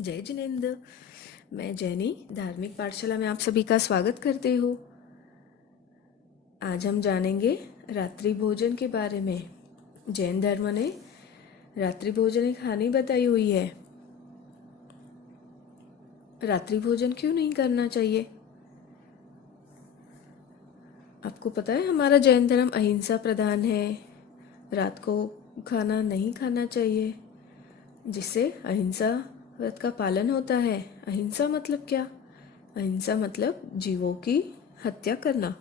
जय जिनेंद्र। मैं जैनी धार्मिक पाठशाला में आप सभी का स्वागत करती हूँ। आज हम जानेंगे रात्रि भोजन के बारे में। जैन धर्म ने रात्रि भोजन एक हानि बताई हुई है। रात्रि भोजन क्यों नहीं करना चाहिए? आपको पता है हमारा जैन धर्म अहिंसा प्रधान है। रात को खाना नहीं खाना चाहिए, जिससे अहिंसा व्रत का पालन होता है। अहिंसा मतलब क्या? अहिंसा मतलब जीवों की हत्या करना।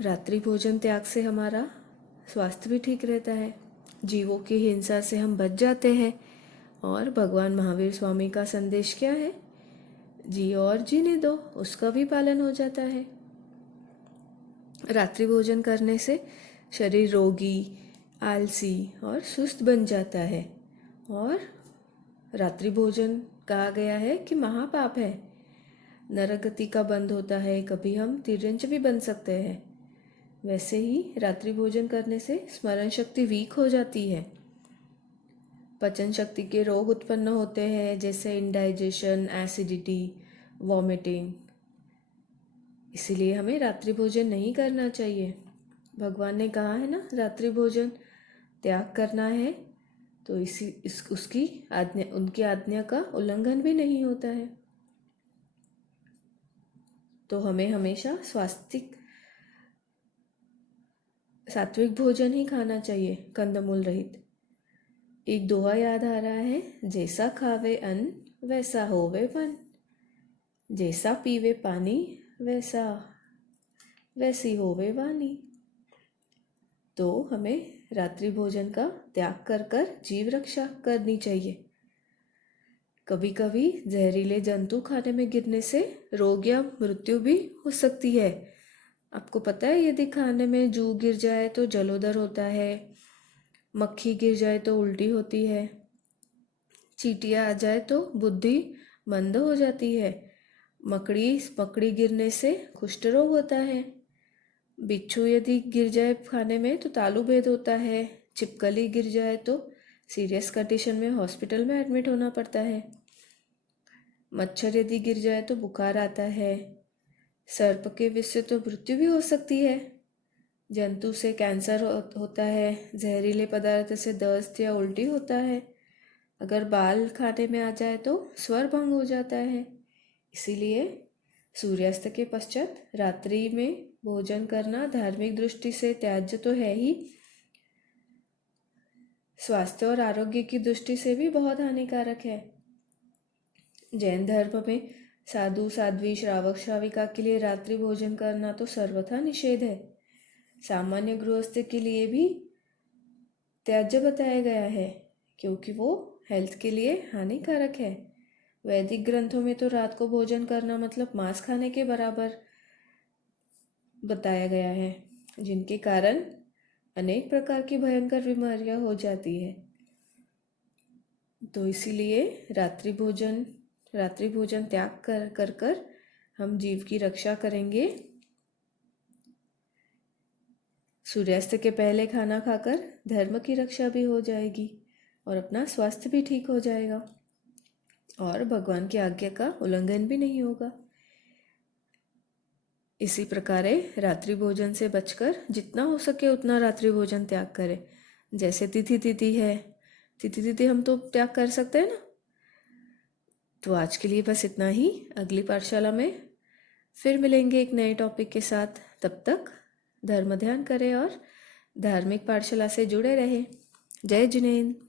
रात्रि भोजन त्याग से हमारा स्वास्थ्य भी ठीक रहता है। जीवों की हिंसा से हम बच जाते हैं। और भगवान महावीर स्वामी का संदेश क्या है? जियो और जीने दो, उसका भी पालन हो जाता है। रात्रि भोजन करने से शरीर रोगी, आलसी और सुस्त बन जाता है। और रात्रि भोजन कहा गया है कि महापाप है। नरक गति का बंद होता है, कभी हम तिर्यंच भी बन सकते हैं। वैसे ही रात्रि भोजन करने से स्मरण शक्ति वीक हो जाती है। पाचन शक्ति के रोग उत्पन्न होते हैं, जैसे इंडाइजेशन, एसिडिटी, वॉमिटिंग। इसीलिए हमें रात्रि भोजन नहीं करना चाहिए। भगवान ने कहा है ना, रात्रि भोजन त्याग करना है, तो उसकी आज्ञा, उनकी आज्ञा का उल्लंघन भी नहीं होता है। तो हमें हमेशा सात्विक भोजन ही खाना चाहिए, कंदमूल रहित। एक दोहा याद आ रहा है, जैसा खावे अन्न वैसा होवे मन, जैसा पीवे पानी वैसी होवे वाणी। तो हमें रात्रि भोजन का त्याग कर कर जीव रक्षा करनी चाहिए। कभी कभी जहरीले जंतु खाने में गिरने से रोग या मृत्यु भी हो सकती है। आपको पता है, यदि खाने में जू गिर जाए तो जलोदर होता है, मक्खी गिर जाए तो उल्टी होती है, चींटियाँ आ जाए तो बुद्धि मंद हो जाती है, मकड़ी गिरने से कुष्ठ रोग होता है, बिच्छू यदि गिर जाए खाने में तो तालू भेद होता है, छिपकली गिर जाए तो सीरियस कंडीशन में हॉस्पिटल में एडमिट होना पड़ता है, मच्छर यदि गिर जाए तो बुखार आता है, सर्प के विष से तो मृत्यु भी हो सकती है, जंतु से कैंसर होता है, जहरीले पदार्थ से दस्त या उल्टी होता है, अगर बाल खाने में आ जाए तो स्वर भंग हो जाता है। इसीलिए सूर्यास्त के पश्चात रात्रि में भोजन करना धार्मिक दृष्टि से त्याज्य तो है ही, स्वास्थ्य और आरोग्य की दृष्टि से भी बहुत हानिकारक है। जैन धर्म में साधु साध्वी श्रावक श्राविका के लिए रात्रि भोजन करना तो सर्वथा निषेध है। सामान्य गृहस्थ के लिए भी त्याज्य बताया गया है, क्योंकि वो हेल्थ के लिए हानिकारक है। वैदिक ग्रंथों में तो रात को भोजन करना मतलब मांस खाने के बराबर बताया गया है, जिनके कारण अनेक प्रकार की भयंकर बीमारियां हो जाती है। तो इसीलिए रात्रि भोजन त्याग कर हम जीव की रक्षा करेंगे। सूर्यास्त के पहले खाना खाकर धर्म की रक्षा भी हो जाएगी और अपना स्वास्थ्य भी ठीक हो जाएगा और भगवान की आज्ञा का उल्लंघन भी नहीं होगा। इसी प्रकार रात्रि भोजन से बचकर जितना हो सके उतना रात्रि भोजन त्याग करें। जैसे तिथि हम तो त्याग कर सकते हैं ना। तो आज के लिए बस इतना ही। अगली पाठशाला में फिर मिलेंगे एक नए टॉपिक के साथ। तब तक धर्म ध्यान करें और धार्मिक पाठशाला से जुड़े रहें। जय जिनेंद्र।